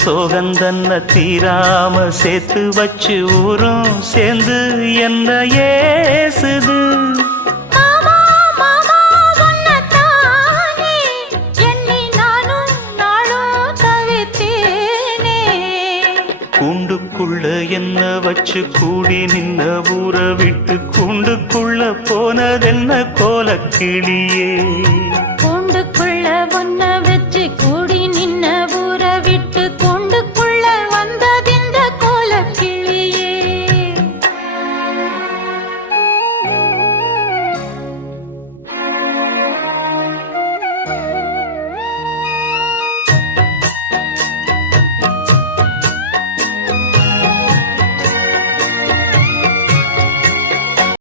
சோகந்தன்ன தீராம சேர்த்து வச்சு ஊரும் சேர்ந்து என்ன ஏசுது. கூண்டுக்குள்ள என்ன வச்சு கூடி நின்ன ஊற விட்டு கூண்டுக்குள்ள போனதென்ன கோலக்கிளியே.